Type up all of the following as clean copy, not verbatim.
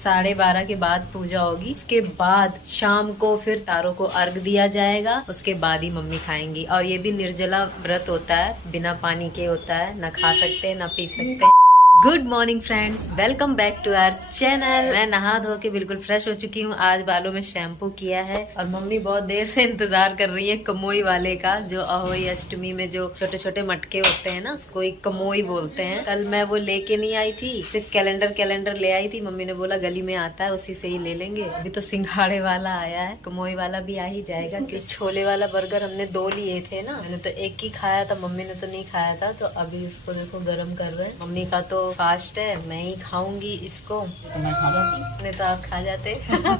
12:30 के बाद पूजा होगी। उसके बाद शाम को फिर तारों को अर्घ दिया जाएगा। उसके बाद ही मम्मी खाएंगी। और ये भी निर्जला व्रत होता है, बिना पानी के होता है, ना खा सकते ना पी सकते। Good morning friends, welcome back to our channel. मैं नहा धो के बिल्कुल फ्रेश हो चुकी हूँ। आज बालों में शैम्पू किया है और मम्मी बहुत देर से इंतजार कर रही है कमोई वाले का, जो अहोई अष्टमी में जो छोटे छोटे मटके होते हैं ना, उसको एक कमोई बोलते हैं। कल मैं वो लेके नहीं आई थी, सिर्फ कैलेंडर ले आई थी। मम्मी ने बोला गली में आता है, उसी से ही ले लेंगे। अभी तो सिंघाड़े वाला आया है, कमोई वाला भी आ ही जाएगा। क्योंकि छोले वाला बर्गर हमने 2 लिए थे ना, मैंने तो एक ही खाया था, मम्मी ने तो नहीं खाया था। तो अभी उसको देखो गर्म कर रहे हैं। मम्मी का तो फास्ट है, मैं ही खाऊंगी इसको। तो मैं खा जाती, नहीं तो आप खा जाते तो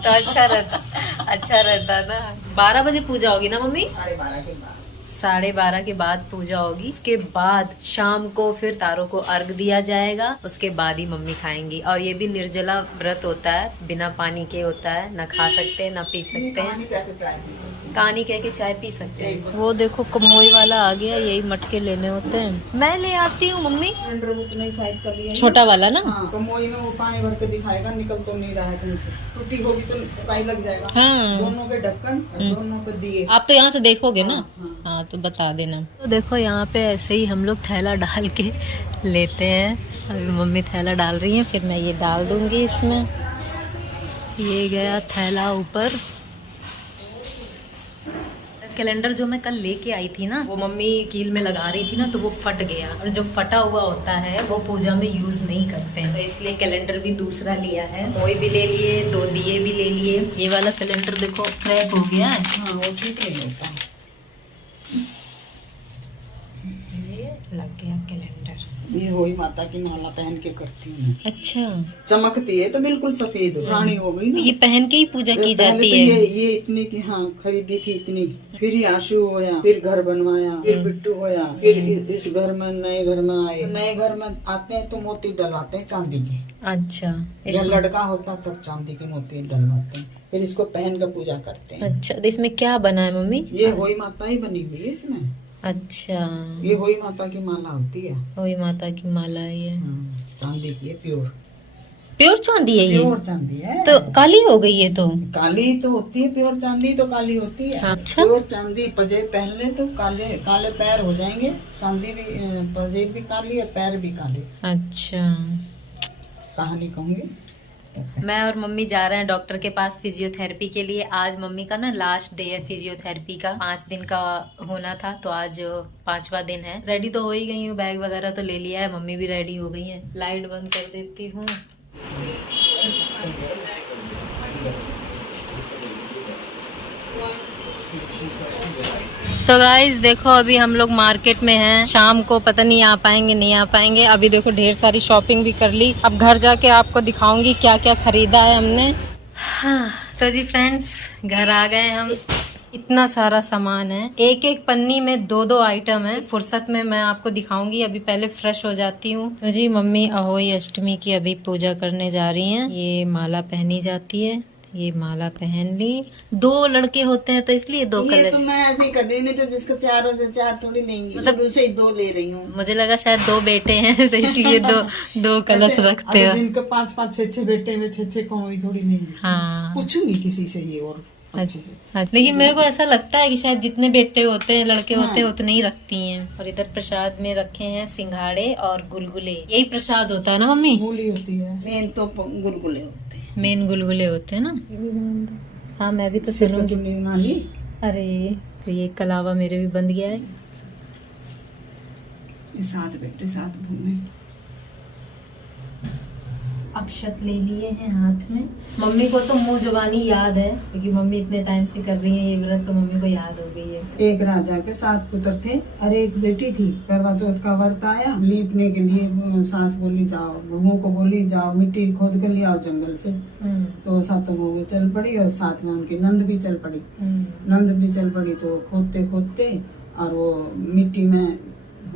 अच्छा रहता ना। 12 बजे पूजा होगी ना मम्मी? 12:30 के बाद। 12:30 के बाद पूजा होगी। उसके बाद शाम को फिर तारों को अर्घ दिया जाएगा। उसके बाद ही मम्मी खाएंगी। और ये भी निर्जला व्रत होता है, बिना पानी के होता है, ना खा सकते ना पी सकते हैं। कहानी कह के चाय पी सकते हैं। वो देखो कमोई वाला आ गया, यही मटके लेने होते हैं। मैं ले आती हूँ मम्मी, साइज का लिया, छोटा वाला ना। हाँ, कमोई में वो पानी भर के दिखाएगा, निकल तो नहीं रहा है कहीं से। टूटी होगी तो पाई लग जाएगा। हाँ। दोनों के ढक्कन और दोनों पे दिए। आप तो यहाँ से देखोगे ना? हाँ। हाँ तो बता देना। तो देखो यहाँ पे ऐसे ही हम लोग थैला डाल के लेते हैं। अभी मम्मी थैला डाल रही है, फिर मैं ये डाल दूंगी इसमें। ये गया थैला ऊपर। कैलेंडर जो मैं कल लेके आई थी ना, वो मम्मी कील में लगा रही थी ना, तो वो फट गया। और जो फटा हुआ होता है वो पूजा में यूज नहीं करते हैं, तो इसलिए कैलेंडर भी दूसरा लिया है। मोई भी ले लिए, 2 दिए भी ले लिए। ये वाला कैलेंडर देखो क्रैक हो गया है। हाँ, वो ठीक नहीं होता। लग गया कैलेंडर। ये होई माता की माला पहन के करती हूँ। अच्छा, चमकती है तो बिल्कुल सफेद रानी हो गई ना। ये पहन के ही पूजा की जाती तो है। ये इतनी की, हाँ, खरीदी थी इतनी। फिर ये आशु होया, फिर घर बनवाया, फिर बिट्टू होया, फिर इस घर में नए घर में आए। नए घर में आते हैं तो मोती डलवाते हैं चांदी के। अच्छा, जब लड़का होता तब चांदी के मोती डलवाते हैं, फिर इसको पहन कर पूजा करते हैं। अच्छा, तो इसमें क्या बना है मम्मी? ये होई माता ही बनी हुई है इसमें। अच्छा, ये होई माता की माला होती है। वही माता की माला है ये। चांदी की है, प्योर प्योर चांदी है ये? प्योर चांदी है। तो काली हो गई है तो? काली तो होती है, प्योर चांदी तो काली होती है। अच्छा। प्योर चांदी पजेब पहन ले तो काले काले पैर हो जाएंगे। चांदी भी, पजेब भी काली है, पैर भी काले। अच्छा, कहानी कहूंगी। मैं और मम्मी जा रहे हैं डॉक्टर के पास फिजियोथेरेपी के लिए। आज मम्मी का ना लास्ट डे है फिजियोथेरेपी का। 5 दिन का होना था, तो आज 5वां दिन है। रेडी तो हो ही गई हूँ, बैग वगैरह तो ले लिया है, मम्मी भी रेडी हो गई है। लाइट बंद कर देती हूँ। तो गाइस देखो, अभी हम लोग मार्केट में हैं। शाम को पता नहीं आ पाएंगे नहीं आ पाएंगे। अभी देखो ढेर सारी शॉपिंग भी कर ली। अब घर जाके आपको दिखाऊंगी क्या क्या खरीदा है हमने। हाँ तो जी फ्रेंड्स, घर आ गए हम। इतना सारा सामान है, एक एक पन्नी में 2-2 आइटम है। फुर्सत में मैं आपको दिखाऊंगी। अभी पहले फ्रेश हो जाती हूँ। तो जी मम्मी अहोई अष्टमी की अभी पूजा करने जा रही हैं। ये माला पहनी जाती है, ये माला पहन ली। 2 लड़के होते हैं तो इसलिए 2 ये कलश। तो मैं ऐसे ही कर रही, नहीं तो जिसको 4 हो जाए 4 थोड़ी लेंगी। मतलब उसे 2 ले रही हूँ। मुझे लगा शायद 2 बेटे हैं तो इसलिए 2 कलश रखते हो। जिनके 5-5 6-6 बेटे में 6-6 कौई थोड़ी लेंगी। हाँ, पूछूंगी किसी से ये और अच्छे से। अच्छा, लेकिन मेरे को ऐसा लगता है कि शायद जितने बेटे होते हैं, लड़के होते हैं, उतने ही रखती हैं। और इधर प्रसाद में रखे हैं सिंघाड़े और गुलगुले। यही प्रसाद होता है ना मम्मी? मूली होती है मेन, तो गुलगुले होते हैं। मेन गुलगुले होते हैं ना। हाँ मैं भी तो सुनूंगी। चुन्नी नाली। अरे तो ये कलावा मेरे भी बंद गया है। ये 7 बेटे 7 भूमि। अक्षत ले लिए हैं हाथ में। मम्मी को तो मुंह जुबानी याद है, क्योंकि मम्मी इतने टाइम से कर रही है ये व्रत, तो मम्मी को याद हो गई है। एक राजा के 7 पुत्र थे और एक बेटी थी। करवा चौथ का व्रत आया, लीपने के लिए सास बोली जाओ, बहू को बोली जाओ मिट्टी खोद के ले आओ जंगल से। तो 7 बहू चल पड़ी और साथ में उनकी नंद भी चल पड़ी। नंद भी चल पड़ी तो खोदते खोदते, और वो मिट्टी में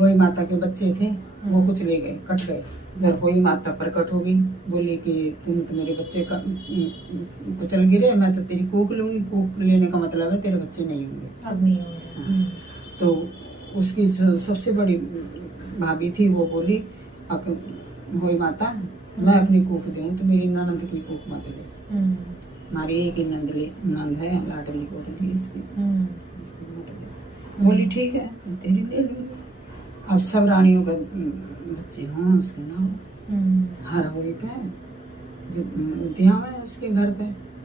होई माता के बच्चे थे, वो कुछ ले गए, कट गए। जब होई माता प्रकट हो गई, बोली कि तुम तो मेरे बच्चे का कुचल गिरे, मैं तो तेरी कूक लूंगी। कूक लेने का मतलब है तेरे बच्चे नहीं होंगे, अब नहीं होंगे। तो उसकी सबसे बड़ी भाभी थी, वो बोली होई माता मैं अपनी कूक दूँ तो मेरी ननद की कूक मत ले। हमारी एक ही नंद है लाडली कोटली इसकी, इसकी मत ले। बोली ठीक है मैं तेरी ले लूंगी। अब सब रानियों का बच्चे हों उसके नाम हर हुई पे दिया मैं उसके घर पे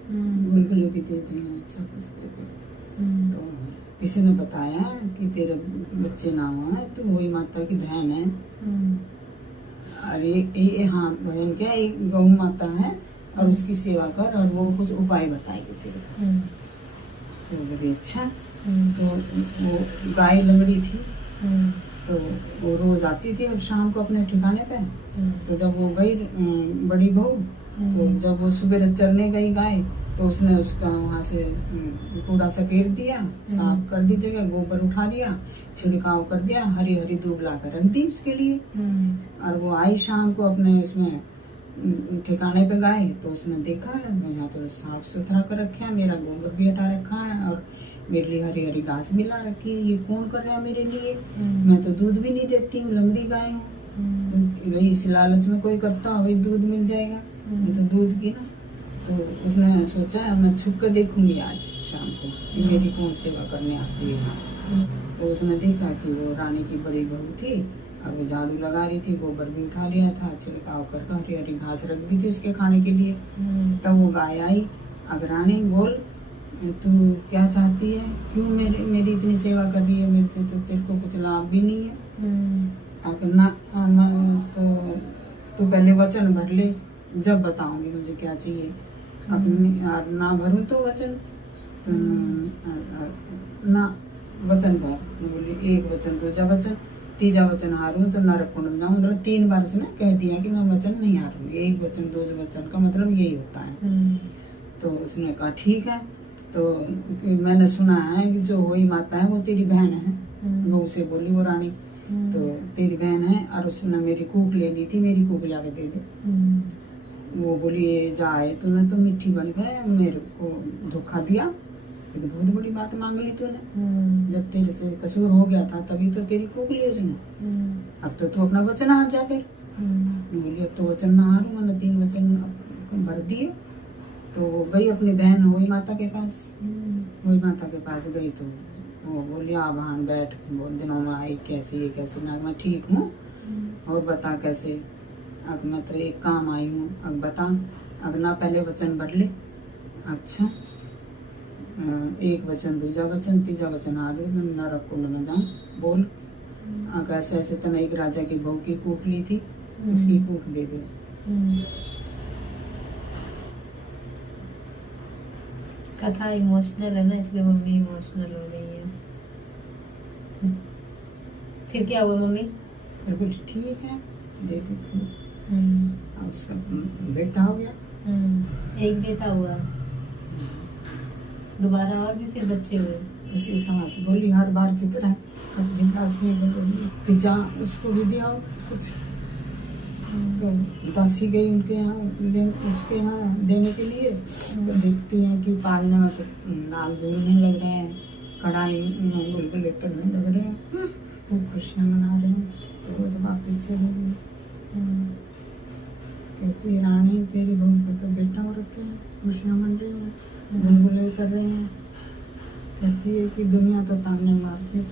गुलगुले भी देते हैं, सब कुछ देते हैं। तो किसी ने बताया कि तेरे बच्चे नाम है तो वही माता की बहन है। अरे ये हाँ बहन क्या एक गौ माता है और उसकी सेवा कर और वो कुछ उपाय बताएगी तेरे को। तो बोली अच्छा। तो वो गाय लंगड़ी थी तो वो रोज आती थी अब शाम को अपने ठिकाने पे। तो जब वो गई बड़ी बहू तो जब वो सुबह चरने गई गाय तो उसने उसका वहां से कूड़ा सकेर दिया, साफ कर दी जगह, गोबर उठा दिया, छिड़काव कर दिया, हरी हरी दूब ला कर रख दी उसके लिए। और वो आई शाम को अपने उसमें ठिकाने पे गाय तो उसने देखा है यहाँ तो साफ सुथरा कर रखा है, मेरा गोबर भी हटा रखा है और मेरे लिए हरी हरी घास भी ला रखी है, ये कौन कर रहा है मेरे लिए? मैं तो दूध भी नहीं देती हूँ, लंगड़ी गाय हूँ। वही इस लालच में कोई करता वही दूध मिल जाएगा, मैं तो दूध की ना। तो उसने सोचा मैं छुप कर देखूंगी आज शाम को कि मेरी कौन सेवा करने आती है यहाँ। तो उसने देखा कि वो रानी की बड़ी बहू थी और वो झाड़ू लगा रही थी, गोबर भी उठा लिया था, छिड़काव कर हरी हरी घास रख दी थी उसके खाने के लिए। तब वो गाय आई, अग्राणी बोल तू क्या चाहती है, क्यों मेरी इतनी सेवा कर रही है, मेरे से तो तेरे को कुछ लाभ भी नहीं है। अगर ना तो तू पहले वचन भर ले, जब बताऊंगी मुझे क्या चाहिए। अब ना भरूं तो वचन तो ना वचन भर। बोली एक वचन दूसरा वचन तीसरा वचन हारूं तो नरक कुंड में जाऊं। मतलब 3 बार उसने कह दिया कि मैं वचन नहीं हारूंगी। एक वचन दो वचन का मतलब यही होता है। तो उसने कहा ठीक है। तो मैंने सुना है कि जो वही माता है वो तेरी बहन है। गौ से बोली वो रानी तो तेरी बहन है और उसने मेरी कूक ले ली थी, मेरी कूक जाके दे दे। वो बोली जाए तूने तो मिट्टी बन गए, मेरे को धोखा दिया, ये तो बहुत बड़ी बात मांग ली तूने। जब तेरे से कसूर हो गया था तभी तो तेरी कूक ली उसने, अब तो तू अपना वचन हार जा। फिर बोली अब तो वचन ना हारूं, मैंने 3 वचन भर दिए। तो वो गई अपनी बहन वही माता के पास, वही माता के पास गई तो वो बोली आ बहन बैठ, बहुत दिनों में आई, कैसे ना, मैं ठीक हूँ और बता कैसे। अब मैं तो एक काम आई हूँ, अब बता, अब ना पहले वचन भर ले। अच्छा एक वचन दूसरा वचन तीसरा वचन हारू नरक कुंड में जाऊँ, बोल। अगर ऐसे तो एक राजा की बहू की कूक ली थी, उसकी कूक दे दे। कथा इमोशनल है ना, इसलिए मम्मी इमोशनल हो गई है। फिर क्या हुआ मम्मी? बिल्कुल ठीक है, दे दे। उसका बेटा हो गया, एक बेटा हुआ, दोबारा और भी फिर बच्चे हुए। उसी सास बोली हर बार की तरह अपनी दासी बोली कि जा उसको भी दिया कुछ। तो दासी गई उनके यहाँ, उसके यहाँ देने के लिए। तो देखती हैं कि पालने में तो नाल झूलने लग रहे हैं, कढ़ाई में गुलगुले करने लग रहे हैं, खूब खुशियाँ मना रहे हैं। तो वो तो वापिस चली गई। कहती है रानी तेरी बहू को तो बेटा हो रखे हैं, खुशियाँ मन रही हैं, गुलगुले उतर रहे हैं। कहती है कि दुनिया तो ताने मारती है।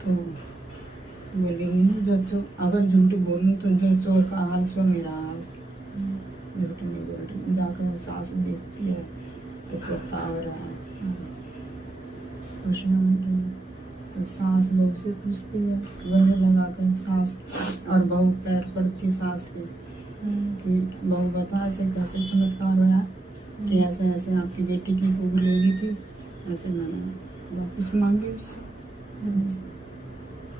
तो बोलेंगी जो अगर झूठ बोलूं तो जो चोर का हाल सो मेरा हाल। झूठ नहीं बोल रही। जाकर वो सास देखती है तो पोता हो रहा है, खुशियाँ मन रही है। तो सास लोग से पूछती है, गले लगाकर सास और बहू पैर पड़ती सास के कि बहू बता ऐसे कैसे चमत्कार हुआ कि ऐसे ऐसे आपकी बेटी की कूक ले ली थी, ऐसे मैंने वापस मांगी उससे।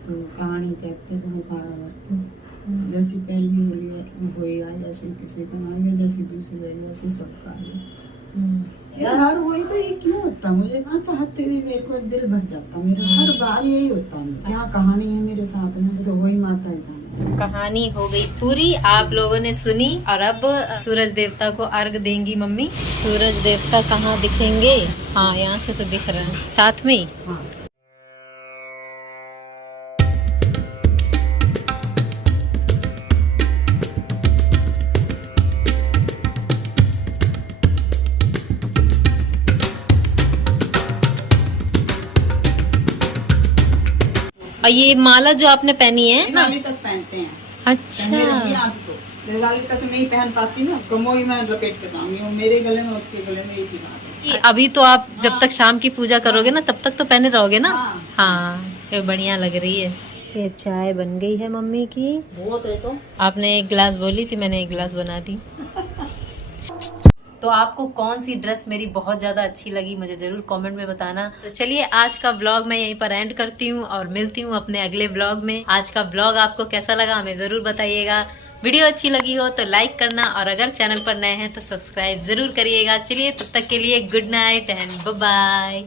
तो कहानी कहते हैं कारावर्त, जैसी पहली हुई आई ऐसी किसी का मांगे, जैसी दूसरी आई ऐसी सबका हर हुई तो ये क्यों होता, मुझे ना चाहते हुए मेरे को दिल भर जाता, मेरा हर बार यही होता है। क्या कहानी है मेरे साथ में, तो वही माता है। कहानी हो गई पूरी, आप लोगों ने सुनी। और अब सूरज देवता को अर्घ देंगी मम्मी। सूरज देवता कहाँ दिखेंगे? हाँ यहाँ से तो दिख रहे हैं साथ में ही। हाँ। और ये माला जो आपने पहनी है ना, दिवाली तक पहनते हैं। पहनने लगी अच्छा, आज तो, दिवाली तक नहीं पहन पाती ना, कमोई में लपेट के जाऊंगी, वो मेरे गले में उसके गले में एक ही बात है। ये अभी तो आप जब तक शाम की पूजा करोगे ना तब तक तो पहने रहोगे ना। हाँ। हाँ, ये बढ़िया लग रही है। ये चाय बन गई है मम्मी की। बहुत है तो आपने एक गिलास बोली थी, मैंने एक गिलास बना दी। तो आपको कौन सी ड्रेस मेरी बहुत ज्यादा अच्छी लगी मुझे जरूर कमेंट में बताना। तो चलिए आज का व्लॉग मैं यहीं पर एंड करती हूँ और मिलती हूँ अपने अगले व्लॉग में। आज का व्लॉग आपको कैसा लगा हमें जरूर बताइएगा। वीडियो अच्छी लगी हो तो लाइक करना और अगर चैनल पर नए हैं तो सब्सक्राइब जरूर करिएगा। चलिए तब तक के लिए good night and bye bye.